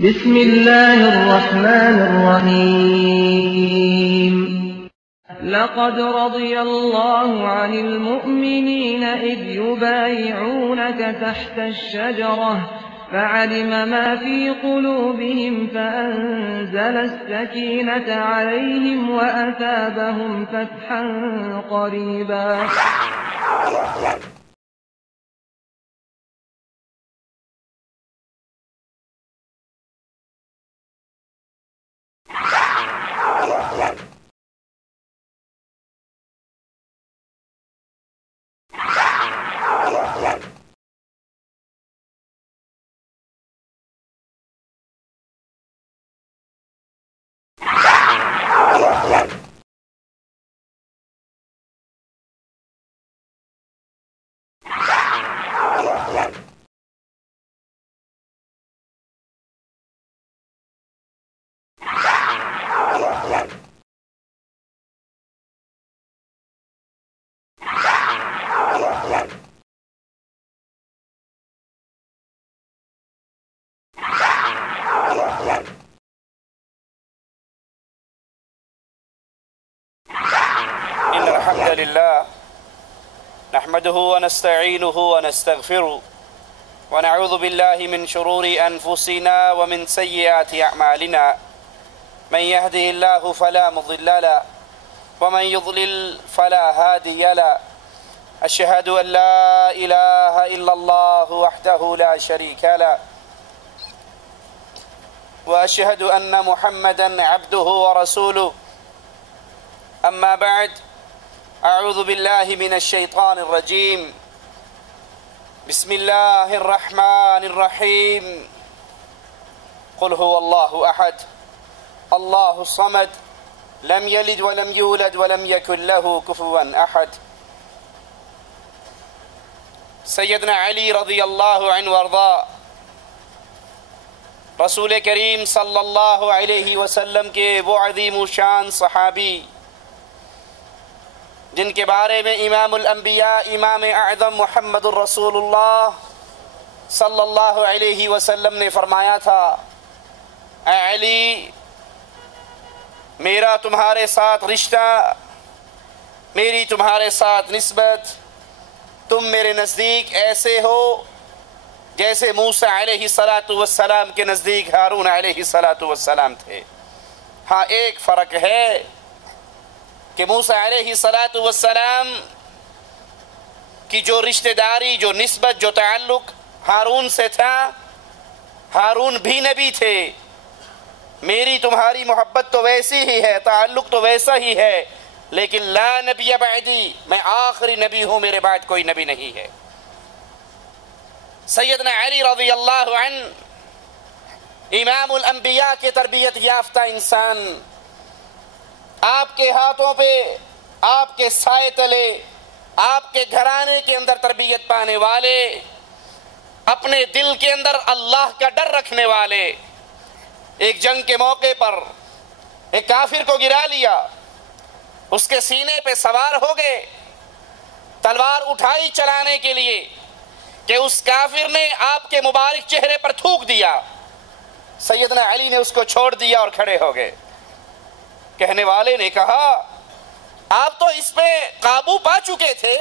بسم الله الرحمن الرحيم لقد رضي الله عن المؤمنين إذ يبايعونك تحت الشجرة فعلم ما في قلوبهم فأنزل السكينة عليهم وأثابهم فتحا قريبا إن الحمد لله نحمده ونستعينه ونستغفره ونعوذ بالله من شرور أنفسنا ومن سيئات أعمالنا من يهده الله فلا مضل له ومن يضلل فلا هادي له أشهد أن لا إله إلا الله وحده لا شريك له وأشهد أن محمدا عبده ورسوله أما بعد أعوذ بالله من الشيطان الرجيم بسم الله الرحمن الرحيم قل هو الله أحد الله الصمد لم يلد ولم يولد ولم يكن له كفوا أحد سیدنا علی رضی اللہ عنہ وارضا رسول کریم صلی اللہ علیہ وسلم کے وہ عظیم الشان صحابی جن کے بارے میں امام الانبیاء امام اعظم محمد الرسول اللہ صلی اللہ علیہ وسلم نے فرمایا تھا اے علی میرا تمہارے ساتھ رشتہ میری تمہارے ساتھ نسبت تم میرے نزدیک ایسے ہو جیسے موسیٰ علیہ السلام کے نزدیک ہارون علیہ السلام تھے. ہاں ایک فرق ہے کہ موسیٰ علیہ السلام کی جو رشتہ داری جو نسبت جو تعلق ہارون سے تھا ہارون بھی نبی تھے. میری تمہاری محبت تو ویسی ہی ہے تعلق تو ویسا ہی ہے لیکن لا نبی بعدی میں آخری نبی ہوں میرے بعد کوئی نبی نہیں ہے. سیدنا علی رضی اللہ عنہ امام الانبیاء کے تربیت یافتہ انسان آپ کے ہاتھوں پہ آپ کے سائے تلے آپ کے گھرانے کے اندر تربیت پانے والے اپنے دل کے اندر اللہ کا ڈر رکھنے والے ایک جنگ کے موقع پر ایک کافر کو گرا لیا اس کے سینے پہ سوار ہو گئے تلوار اٹھائی چلانے کے لیے کہ اس کافر نے آپ کے مبارک چہرے پر تھوک دیا. سیدنا علی نے اس کو چھوڑ دیا اور کھڑے ہو گئے. کہنے والے نے کہا آپ تو اس پہ قابو پا چکے تھے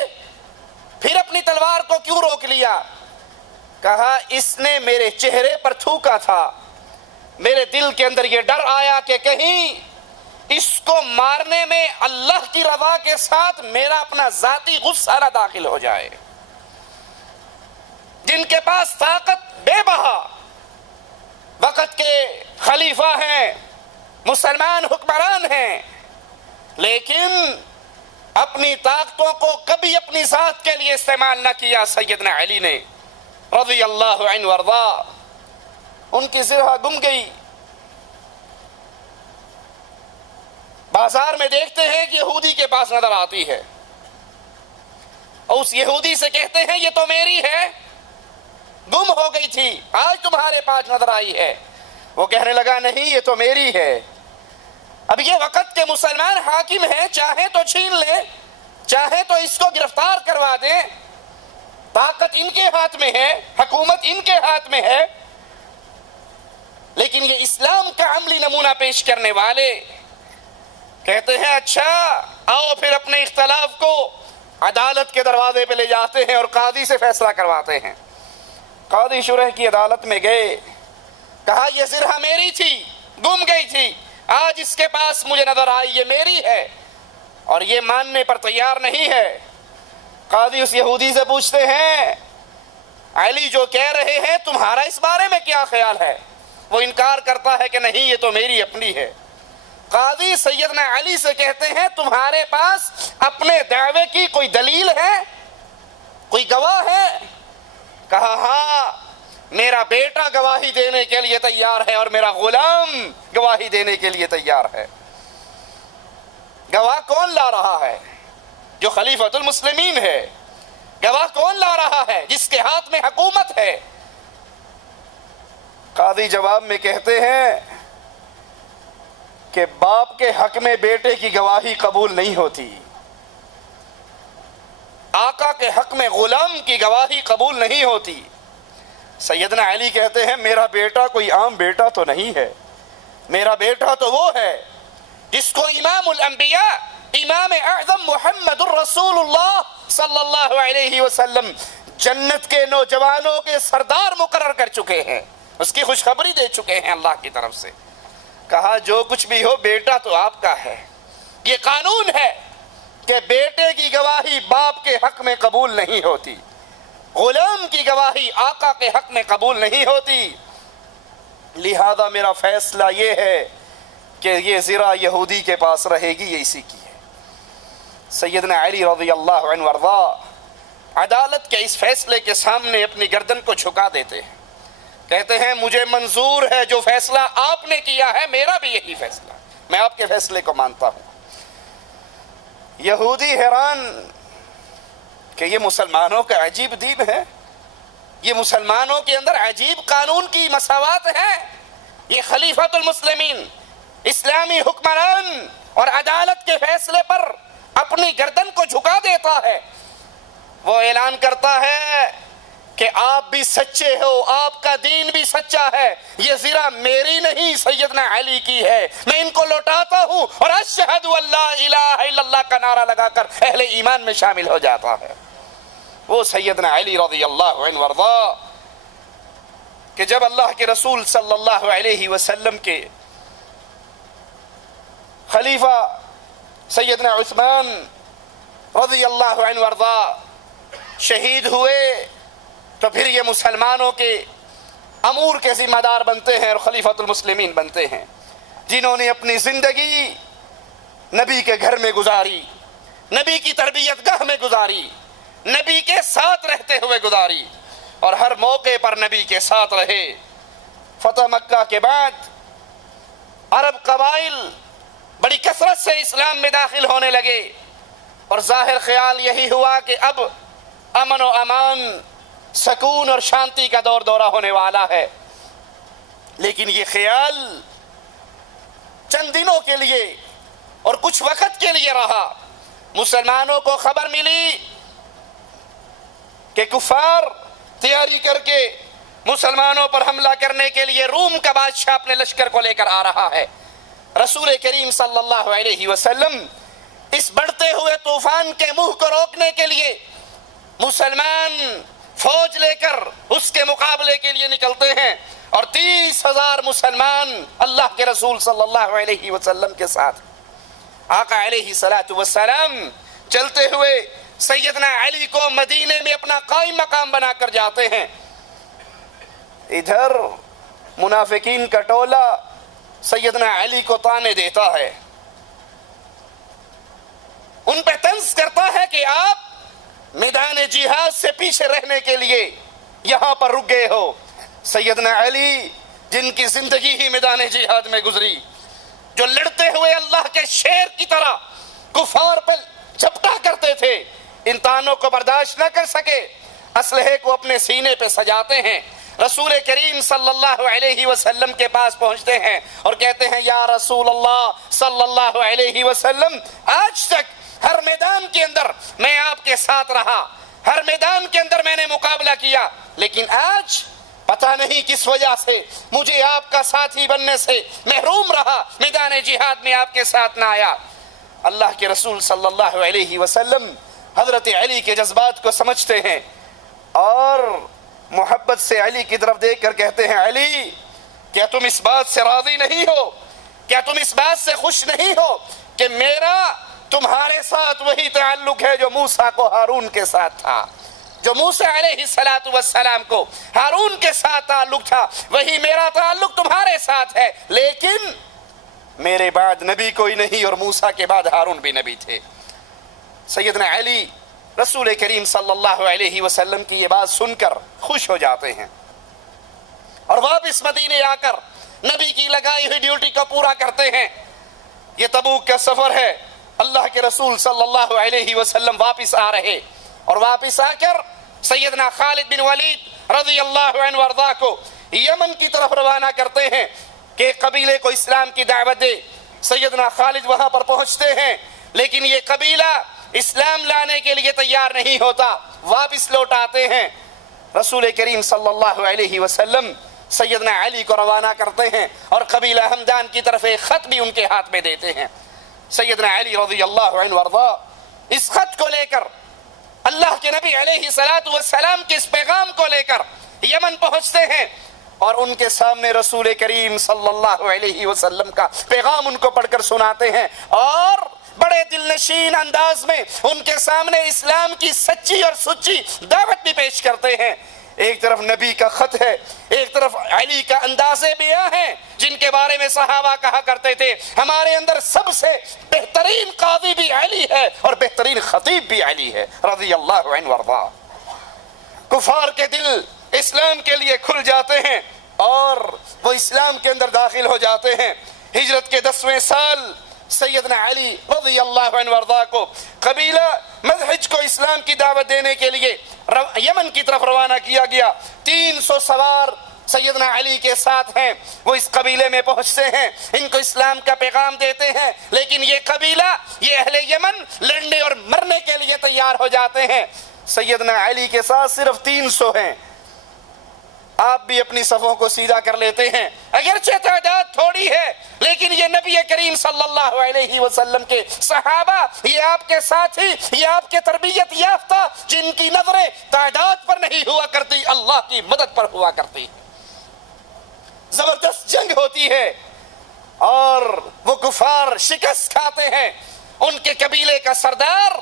پھر اپنی تلوار کو کیوں روک لیا؟ کہا اس نے میرے چہرے پر تھوکا تھا میرے دل کے اندر یہ ڈر آیا کہ کہیں اس کو مارنے میں اللہ کی رضا کے ساتھ میرا اپنا ذاتی غصہ نہ داخل ہو جائے. جن کے پاس طاقت بے بہا وقت کے خلیفہ ہیں مسلمان حکمران ہیں لیکن اپنی طاقتوں کو کبھی اپنی ذات کے لیے استعمال نہ کیا. سیدنا علی نے رضی اللہ عنہ وارضا ان کی زرہ گم گئی. بازار میں دیکھتے ہیں کہ یہودی کے پاس نظر آتی ہے اور اس یہودی سے کہتے ہیں یہ تو میری ہے گم ہو گئی تھی آج تمہارے پاس نظر آئی ہے. وہ کہنے لگا نہیں یہ تو میری ہے. اب یہ وقت کے مسلمان حاکم ہیں چاہے تو چھین لیں چاہے تو اس کو گرفتار کروا دیں. طاقت ان کے ہاتھ میں ہے حکومت ان کے ہاتھ میں ہے لیکن یہ اسلام کا عملی نمونہ پیش کرنے والے کہتے ہیں اچھا آؤ پھر اپنے اختلاف کو عدالت کے دروازے پہ لے جاتے ہیں اور قاضی سے فیصلہ کرواتے ہیں۔ قاضی شرح کی عدالت میں گئے، کہا یہ زرہ میری تھی، گم گئی تھی، آج اس کے پاس مجھے نظر آئی، یہ میری ہے، اور یہ ماننے پر تیار نہیں ہے۔ قاضی اس یہودی سے پوچھتے ہیں علی جو کہہ رہے ہیں تمہارا اس بارے میں کیا خیال ہے؟ وہ انکار کرتا ہے کہ نہیں یہ تو میری اپنی ہے۔ قاضی سیدنا علی سے کہتے ہیں تمہارے پاس اپنے دعوے کی کوئی دلیل ہے، کوئی گواہ ہے؟ کہا ہاں، میرا بیٹا گواہی دینے کے لیے تیار ہے اور میرا غلام گواہی دینے کے لیے تیار ہے۔ گواہ کون لا رہا ہے؟ جو خلیفۃ المسلمین ہے۔ گواہ کون لا رہا ہے؟ جس کے ہاتھ میں حکومت ہے۔ قاضی جواب میں کہتے ہیں کہ باپ کے حق میں بیٹے کی گواہی قبول نہیں ہوتی، آقا کے حق میں غلام کی گواہی قبول نہیں ہوتی۔ سیدنا علی کہتے ہیں میرا بیٹا کوئی عام بیٹا تو نہیں ہے، میرا بیٹا تو وہ ہے جس کو امام الانبیاء امام اعظم محمد الرسول اللہ صلی اللہ علیہ وسلم جنت کے نوجوانوں کے سردار مقرر کر چکے ہیں، اس کی خوشخبری دے چکے ہیں اللہ کی طرف سے۔ کہا جو کچھ بھی ہو بیٹا تو آپ کا ہے، یہ قانون ہے کہ بیٹے کی گواہی باپ کے حق میں قبول نہیں ہوتی، غلام کی گواہی آقا کے حق میں قبول نہیں ہوتی، لہذا میرا فیصلہ یہ ہے کہ یہ زرہ یہودی کے پاس رہے گی، یہ اسی کی ہے۔ سیدنا علی رضی اللہ عنہ وارضا عدالت کے اس فیصلے کے سامنے اپنی گردن کو جھکا دیتے ہیں، کہتے ہیں مجھے منظور ہے جو فیصلہ آپ نے کیا ہے، میرا بھی یہی فیصلہ، میں آپ کے فیصلے کو مانتا ہوں۔ یہودی حیران کہ یہ مسلمانوں کا عجیب دین ہے، یہ مسلمانوں کے اندر عجیب قانون کی مساوات ہے، یہ خلیفۃ المسلمین اسلامی حکمران اور عدالت کے فیصلے پر اپنی گردن کو جھکا دیتا ہے۔ وہ اعلان کرتا ہے کہ آپ بھی سچے ہو، آپ کا دین بھی سچا ہے، یہ زرہ میری نہیں سیدنا علی کی ہے، میں ان کو لوٹاتا ہوں اور اشہد ان لا الہ الا اللہ کا نعرہ لگا کر اہل ایمان میں شامل ہو جاتا ہے۔ وہ سیدنا علی رضی اللہ عنہ وارضا کہ جب اللہ کے رسول صلی اللہ علیہ وسلم کے خلیفہ سیدنا عثمان رضی اللہ عنہ وارضا شہید ہوئے تو پھر یہ مسلمانوں کے امور کے ذمہ دار بنتے ہیں اور خلیفۃ المسلمین بنتے ہیں، جنہوں نے اپنی زندگی نبی کے گھر میں گزاری، نبی کی تربیت گاہ میں گزاری، نبی کے ساتھ رہتے ہوئے گزاری اور ہر موقع پر نبی کے ساتھ رہے۔ فتح مکہ کے بعد عرب قبائل بڑی کثرت سے اسلام میں داخل ہونے لگے اور ظاہر خیال یہی ہوا کہ اب امن و امان، سکون اور شانتی کا دور دورہ ہونے والا ہے، لیکن یہ خیال چند دنوں کے لیے اور کچھ وقت کے لیے رہا۔ مسلمانوں کو خبر ملی کہ کفار تیاری کر کے مسلمانوں پر حملہ کرنے کے لیے روم کا بادشاہ اپنے لشکر کو لے کر آ رہا ہے۔ رسول کریم صلی اللہ علیہ وسلم اس بڑھتے ہوئے طوفان کے منہ کو روکنے کے لیے مسلمان فوج لے کر اس کے مقابلے کے لیے نکلتے ہیں اور 30,000 مسلمان اللہ کے رسول صلی اللہ علیہ وسلم کے ساتھ آقا علیہ السلام چلتے ہوئے سیدنا علی کو مدینے میں اپنا قائم مقام بنا کر جاتے ہیں۔ ادھر منافقین کا ٹولہ سیدنا علی کو طعنے دیتا ہے، ان پہ طنز کرتا ہے کہ آپ میدان جہاد سے پیچھے رہنے کے لیے یہاں پر رک گئے ہو۔ سیدنا علی جن کی زندگی ہی میدان جہاد میں گزری، جو لڑتے ہوئے اللہ کے شیر کی طرح کفار پر جھپٹا کرتے تھے، ان طعنوں کو برداشت نہ کر سکے، اسلحے کو اپنے سینے پہ سجاتے ہیں، رسول کریم صلی اللہ علیہ وسلم کے پاس پہنچتے ہیں اور کہتے ہیں یا رسول اللہ صلی اللہ علیہ وسلم، آج تک ہر میدان کے اندر میں آپ کے ساتھ رہا، ہر میدان کے اندر میں نے مقابلہ کیا، لیکن آج پتہ نہیں کس وجہ سے مجھے آپ کا ساتھی بننے سے محروم رہا، میدان جہاد میں آپ کے ساتھ نہ آیا۔ اللہ کے رسول صلی اللہ علیہ وسلم حضرت علی کے جذبات کو سمجھتے ہیں اور محبت سے علی کی طرف دیکھ کر کہتے ہیں، علی کیا تم اس بات سے راضی نہیں ہو، کیا تم اس بات سے خوش نہیں ہو کہ میرا تمہارے ساتھ وہی تعلق ہے جو موسیٰ کو ہارون کے ساتھ تھا، جو موسیٰ علیہ السلام کو ہارون کے ساتھ تعلق تھا، وہی میرا تعلق تمہارے ساتھ ہے، لیکن میرے بعد نبی کوئی نہیں اور موسیٰ کے بعد ہارون بھی نبی تھے۔ سیدنا علی رسول کریم صلی اللہ علیہ وسلم کی یہ بات سن کر خوش ہو جاتے ہیں اور واپس مدینے آ کر نبی کی لگائی ہوئی ڈیوٹی کو پورا کرتے ہیں۔ یہ تبوک کا سفر ہے، اللہ کے رسول صلی اللہ علیہ وسلم واپس آ رہے اور واپس آ کر سیدنا خالد بن ولید رضی اللہ عنہ وارضا کو یمن کی طرف روانہ کرتے ہیں کہ قبیلے کو اسلام کی دعوت دے۔ سیدنا خالد وہاں پر پہنچتے ہیں لیکن یہ قبیلہ اسلام لانے کے لیے تیار نہیں ہوتا، واپس لوٹ آتے ہیں۔ رسول کریم صلی اللہ علیہ وسلم سیدنا علی کو روانہ کرتے ہیں اور قبیلہ ہمدان کی طرف ایک خط بھی ان کے ہاتھ میں دیتے ہیں۔ سیدنا علی رضی اللہ عنہ وارضا اس خط کو لے کر، اللہ کے نبی علیہ السلام کے اس پیغام کو لے کر یمن پہنچتے ہیں اور ان کے سامنے رسول کریم صلی اللہ علیہ وسلم کا پیغام ان کو پڑھ کر سناتے ہیں اور بڑے دل نشین انداز میں ان کے سامنے اسلام کی سچی اور سچی دعوت بھی پیش کرتے ہیں۔ ایک طرف نبی کا خط ہے، ایک طرف علی کا انداز بیاں ہے جن کے بارے میں صحابہ کہا کرتے تھے ہمارے اندر سب سے بہترین قاضی بھی علی ہے اور بہترین خطیب بھی علی ہے رضی اللہ عنہ وارضا۔ کفار کے دل اسلام کے لیے کھل جاتے ہیں اور وہ اسلام کے اندر داخل ہو جاتے ہیں۔ ہجرت کے 10ویں سال سیدنا علی رضی اللہ عنہ وارضا کو قبیلہ مدحج کو اسلام کی دعوت دینے کے لیے یمن کی طرف روانہ کیا گیا۔ 300 سوار سیدنا علی کے ساتھ ہیں، وہ اس قبیلے میں پہنچتے ہیں، ان کو اسلام کا پیغام دیتے ہیں، لیکن یہ قبیلہ، یہ اہل یمن لڑنے اور مرنے کے لیے تیار ہو جاتے ہیں۔ سیدنا علی کے ساتھ صرف 300 ہیں۔ آپ بھی اپنی صفوں کو سیدھا کر لیتے ہیں، اگرچہ تعداد تھوڑی ہے لیکن یہ نبی کریم صلی اللہ علیہ وسلم کے صحابہ، یہ آپ کے ساتھی، یہ آپ کے تربیت یافتہ جن کی نظریں تعداد پر نہیں ہوا کرتی، اللہ کی مدد پر ہوا کرتی۔ زبردست جنگ ہوتی ہے اور وہ کفار شکست کھاتے ہیں۔ ان کے قبیلے کا سردار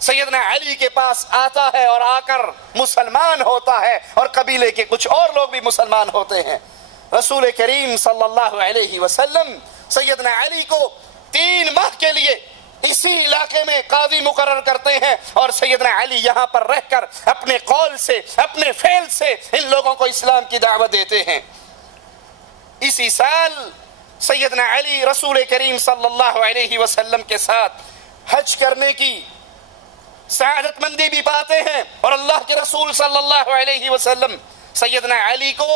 سیدنا علی کے پاس آتا ہے اور آ کر مسلمان ہوتا ہے اور قبیلے کے کچھ اور لوگ بھی مسلمان ہوتے ہیں۔ رسول کریم صلی اللہ علیہ وسلم سیدنا علی کو 3 ماہ کے لیے اسی علاقے میں قاضی مقرر کرتے ہیں اور سیدنا علی یہاں پر رہ کر اپنے قول سے، اپنے فعل سے ان لوگوں کو اسلام کی دعوت دیتے ہیں۔ اسی سال سیدنا علی رسول کریم صلی اللہ علیہ وسلم کے ساتھ حج کرنے کی سعادت مندی بھی پاتے ہیں اور اللہ کے رسول صلی اللہ علیہ وسلم سیدنا علی کو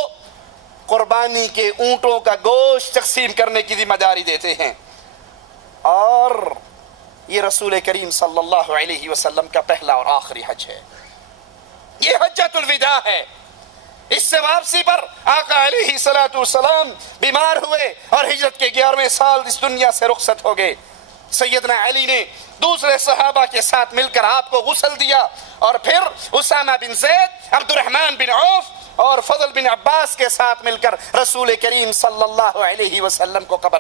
قربانی کے اونٹوں کا گوشت تقسیم کرنے کی ذمہ داری دیتے ہیں اور یہ رسول کریم صلی اللہ علیہ وسلم کا پہلا اور آخری حج ہے۔ یہ حجۃ الوداع ہے۔ اس سے واپسی پر آقا علیہ السلام بیمار ہوئے اور ہجرت کے 11ویں سال اس دنیا سے رخصت ہو گئے۔ سیدنا علی نے دوسرے صحابہ کے ساتھ مل کر آپ کو غسل دیا اور پھر اسامہ بن زید، عبد الرحمن بن عوف اور فضل بن عباس کے ساتھ مل کر رسول کریم صلی اللہ علیہ وسلم کو قبر